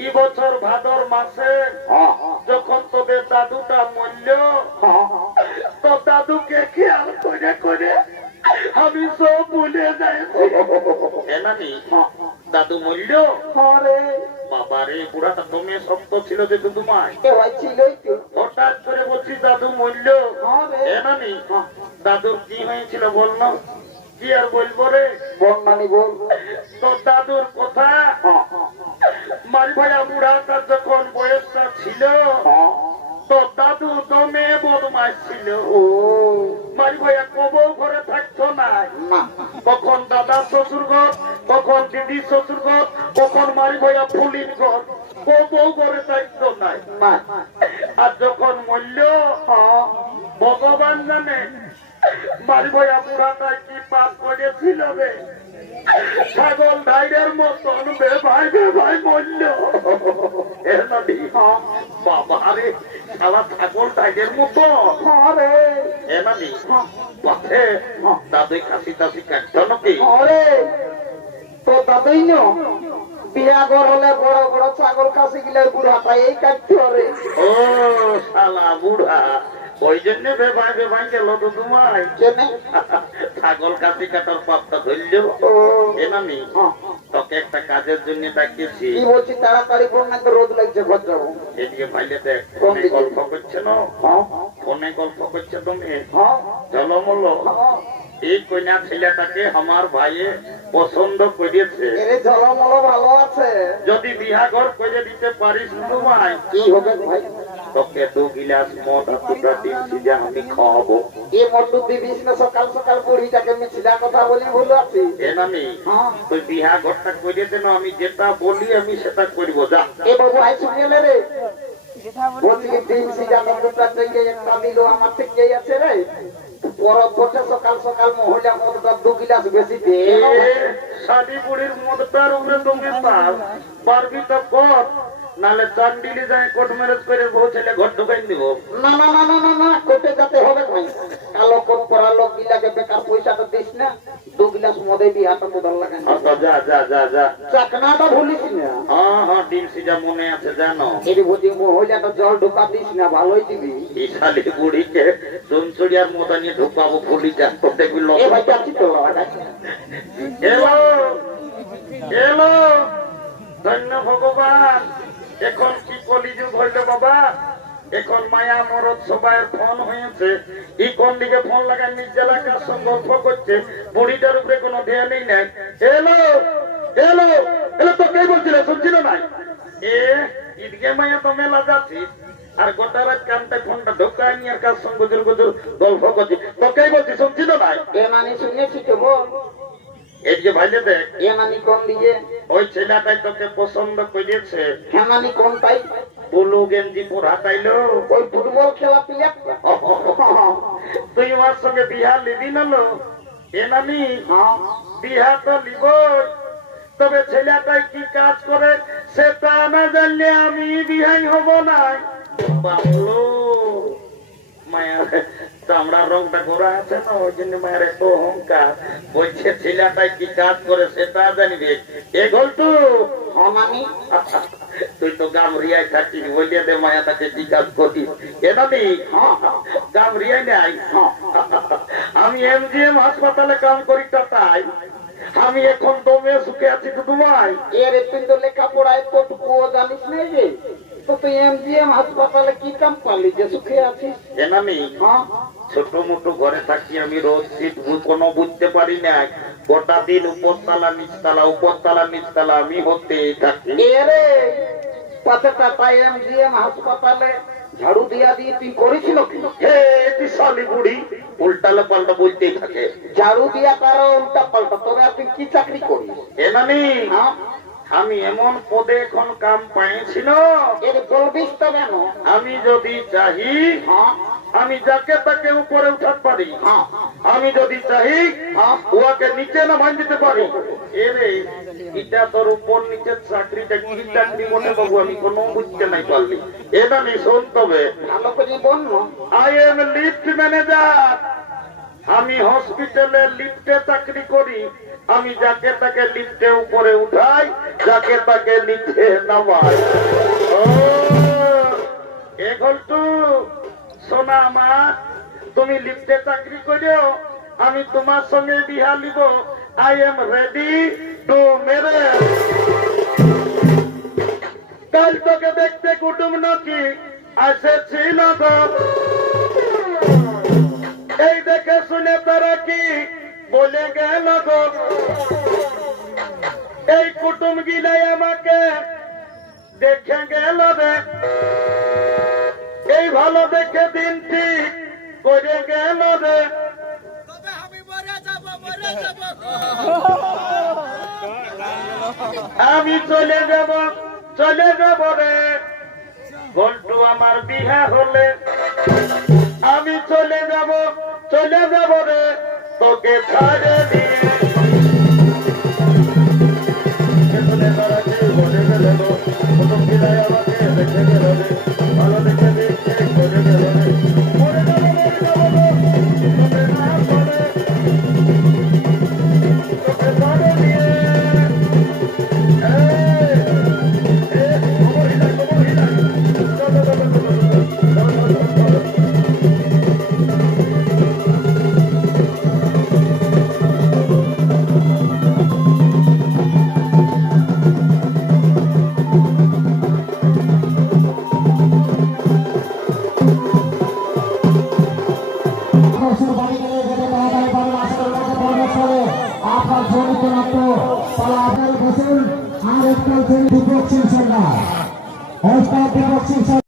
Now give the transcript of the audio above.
এই বছর ভাদর মাসে যখন তোদের দাদুটা মরল, তো দাদুকে খেয়াল করে করে আমি সব ভুলে যাইছি। এনানি দাদু মরল। বাবারে, বুড়াটা তুমি শক্ত ছিল যে তোমায় হঠাৎ করে বলছি দাদু মরল। এনানি দাদুর কি হয়েছিল বল না? কি আর বলবো রে, বর্ণানি বল। তো দাদুর কথা, মারি ভাইয়া বুড়াটা যখন বয়সটা ছিল, তো দাদু দমে বদমাস ছিল। মারি ভাইয়া কবউ ঘরে থাকতো না, কখন দাদা শ্বশুর ঘর, কখন দিদি শ্বশুর ঘর, কখন মারি ভাইয়া ফুলির ঘর, কবউ ঘরে থাকতো না। আর যখন মরল, ভগবান জানে মারি ভাইয়া বুড়াটা কি পাপ করেছিল রে, ছাগল ধাইরের মতন ভাই মরল। বাবারে, সারা ছাগল ধাইরের মতো এনানি পথে দাদুই কাশি টাশি কাটতো নাকি? তো দাদুই ন বিয়া ঘর হলে বড় বড় ছাগল কাশি গিলে বুড়াটা এই কাটতে হবে। ও শালা বুড়া, ওই জন্য বেভাই বেভাই গেল তো তোমায়। ছাগল কাশি কাটার পাপটা ধরল। এনানি তোকে একটা কাজের জন্য ডাকিয়েছি। কি বলছি তাড়াতাড়ি ফোন, না তো রোদ লাগছে ঘর যাবো। এদিকে ভাইলে দেখ, গল্প করছে না, ফোনে গল্প করছে তুমি ঝলমল। এই কন্যা ছেলেটাকে আমার ভাইয়ে পছন্দ করেছে। ঝলমল ভালো আছে, যদি বিহাঘর করে দিতে পারিস তোমায়, কি হবে ভাই? তোকে 2 গিলাস মদ আর 2টা ডিম সিজা আমি খাওয়াবো। এ মটু দিবিস না, সকাল সকাল বুড়িটাকে মিছিলা কথা বলি ভুল আছি। এনামি তুই বিহাঘরটা করে দে না, আমি যেটা বলি আমি সেটা করবো। যা এ বাবু আই শুনিয়ে রে, বলছি ডিম সিজা দুটা থেকে একটা দিল আমার থেকে আছে রে। পরে সকাল সকাল মহিলা মদটা 2 গিলাস বেশি দে। শালি বুড়ির মদটার উপরে তুমি পারবি তো কর, নালে চান্ডিলি যায় কোর্ট ম্যারেজ করে বউ ছেলে ঘর ঢুকাই দিব। না না না না না না, কোর্টে যেতে হবে ভাই। কালো কোট পরা লোক গিলাকে বেকার পয়সাটা দিস না, 2 গিলাস মদে বিহাটা তোদের লাগে। আচ্ছা যা যা যা যা, চাকনাটা ভুলিস না। হ্যাঁ ডিম সিজা মনে আছে জানো। এর বুঝি মহিলাটা জল ঢোকা দিস না, ভালোই দিবি। এই শালি বুড়িকে চুনচুড়িয়ার মতো নিয়ে ঢুকাবো ফুলি যা করতে গেল। এ ভাই যাচ্ছি তো। এলো এলো, ধন্য ভগবান। এখন কি কলিযুগ হইল বাবা, এখন মায়া মরদ সবাই ফোন হয়েছে। এই কোন দিকে ফোন লাগায় নিজ এলাকার সঙ্গে গল্প করছে, বুড়িটার উপরে কোনো ধ্যানই নাই। এলো এলো এলো, তো কে বলছিল শুনছিল নাই? ঈদকে মায়া তো মেলা যাচ্ছি, আর গোটা রাত কানটায় ফোনটা ঢোকায় নিয়ে আর কার সঙ্গে গুজুর গুজুর গল্প করছি। তো কে বলছি শুনছিল নাই? এ মানে শুনেছি তো বল। এদিকে ভাইলে দেখ, এ মানে কোন দিকে? ওই ছেলেটাই তোকে পছন্দ করেছে। হ্যাঁ মানে কোন তাই? বুলু গেঞ্জি পর হাতাইলো, ওই ফুটবল খেলা প্লেয়ার। তুই আমার সঙ্গে বিহার লিবি নালো? এ নানি বিহার তো লিব, তবে ছেলেটাই কি কাজ করে সেটা না জানলে আমি বিহাই হব না। বাবলো মায়ের চামড়ার রংটা গোড়া আছে না, ওই জন্য মায়ের একটু অহংকার। বলছে ছেলেটাই কি কাজ করে সেটা জানিবে। এ গল্প তুই তো গামরিয়ায় থাকিস, বলিয়ে দে মায়া তাকে কি কাজ করিস। এ দাদি গামরিয়ায় নাই, আমি MGM হাসপাতালে কাম করি তাই। আমি এখন দমে সুখে আছি তো তোমায়। এর তুই তো লেখাপড়ায় কতটুকু জানিস না যে, তো তুই MGM হাসপাতালে কি কাম পালি যে সুখে আছিস? এনামি ছোট মোটো ঘরে থাকি আমি, রোজ শীত কোনো বুঝতে পারি না। গোটা দিন উপরতলা নিচতলা উপরতলা নিচতলা আমি হতে থাকি। এরে পাঁচটা তাই MGM হাসপাতালে ঝাড়ু দিয়া দিয়ে তুই করেছিল কি? হে শালি বুড়ি উল্টালে পাল্টা বলতেই থাকে। ঝাড়ু দিয়া তারা উল্টা পাল্টা, তবে তুই কি চাকরি করিস? এনামি আমি এমন পদে এখন কাম পাইছি না, এর বলবিস তো কেন? আমি যদি চাহি আমি যাকে তাকে উপরে উঠাতে পারি, আমি যদি চাহি ওকে নিচে নামাই দিতে পারি। এরে এটা তোর উপর নিচের চাকরিটা কি চাকরি বলে বাবু, আমি কোনো বুঝতে নাই পারলি। এটা নি শোন, তবে ভালো করে বল। আই এম লিফট ম্যানেজার, আমি হসপিটালে লিফটে চাকরি করি। আমি যাকে তাকে লিফটে উপরে উঠাই, যাকে তাকে লিফটে নামাই। ও এ ঘন্টু, সোনা আমার, তুমি লিফটে চাকরি করো, আমি তোমার সঙ্গে বিহা লিব। I am ready to marriage. কাল তোকে দেখতে কুটুম নাকি আসেছিল গো, এই দেখে শুনে তারা কি বলে গেল গো, এই কুটুম গিলাই আমাকে দেখে গেল রে, এই ভালো দেখে দিন ঠিক করে গেল রে। আমি চলে যাব রে ঘন্টু, আমার বিহা হলে আমি চলে যাব রে তোকে ছাড়ে দিয়ে। পেছনে তারা কেউ বলে গেল গো, প্রথম বিদায় আমাকে দেখে গেল রে, ভালো দেখে দেখে করে গেল রে। মরে যাব গো, তবে না চলে, তোকে ছাড়ে দিয়ে। আপনার জনিত নাট্য তারা আপনার বসুন আর একটা দীপক সিং সরকার।